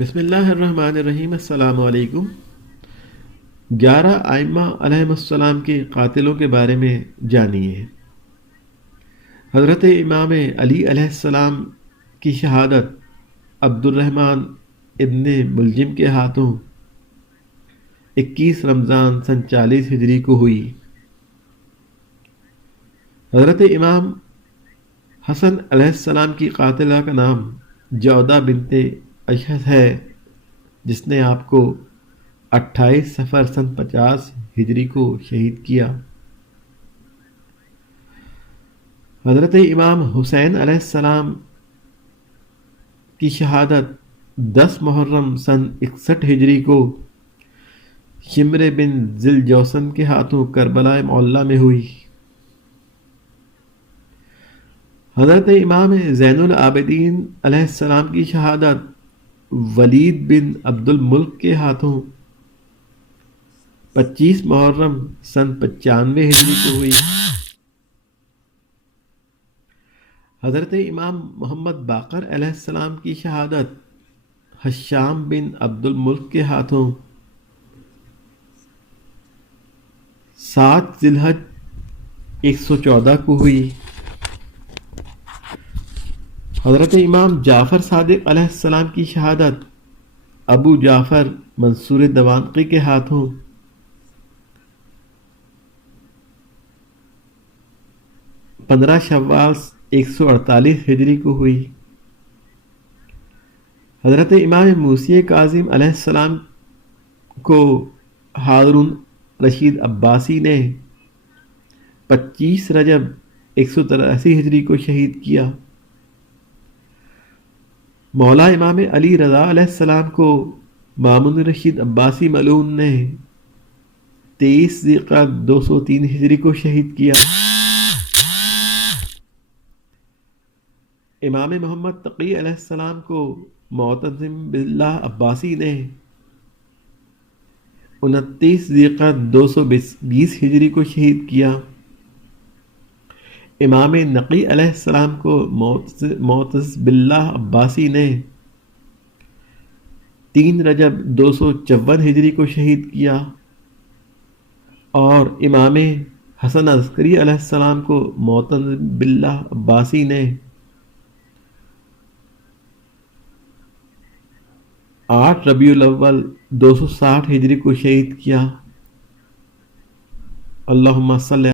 بسم اللہ الرحمن الرحیم۔ السلام علیکم۔ 11 ائمہ علیہ السلام کے قاتلوں کے بارے میں جانیے۔ حضرت امام علی علیہ السلام کی شہادت عبد الرحمن ابن ملجم کے ہاتھوں 21 رمضان سن 40 ہجری کو ہوئی۔ حضرت امام حسن علیہ السلام کی قاتلہ کا نام جودہ بنت اشہس ہے، جس نے آپ کو 28 صفر سن 50 ہجری کو شہید کیا۔ حضرت امام حسین علیہ السلام کی شہادت 10 محرم سن 61 ہجری کو شمر بن ذی الجوشن کے ہاتھوں کربلا معلیٰ میں ہوئی۔ حضرت امام زین العابدین علیہ السلام کی شہادت ولید بن عبد الملک کے ہاتھوں 25 محرم سن 95 ہجری کو ہوئی۔ حضرت امام محمد باقر علیہ السلام کی شہادت ہشام بن عبد الملک کے ہاتھوں 7 ذی الحج 114 کو ہوئی۔ حضرت امام جعفر صادق علیہ السلام کی شہادت ابو جعفر منصور دوانقی کے ہاتھوں 15 شوال 148 ہجری کو ہوئی۔ حضرت امام موسی کاظم علیہ السلام کو ہارون رشید عباسی نے 25 رجب 183 ہجری کو شہید کیا۔ مولا امام علی رضا علیہ السلام کو مامون رشید عباسی ملعون نے 23 ذی القعدہ 203 ہجری کو شہید کیا۔ امام محمد تقی علیہ السلام کو معتصم باللہ عباسی نے 29 ذی القعدہ 220 ہجری کو شہید کیا۔ امام نقی علیہ السلام کو معتصم باللہ عباسی نے 3 رجب 254 ہجری کو شہید کیا، اور امام حسن عسکری علیہ السلام کو معتصم باللہ عباسی نے 8 ربیع الاول 260 ہجری کو شہید کیا۔ اللہم صلی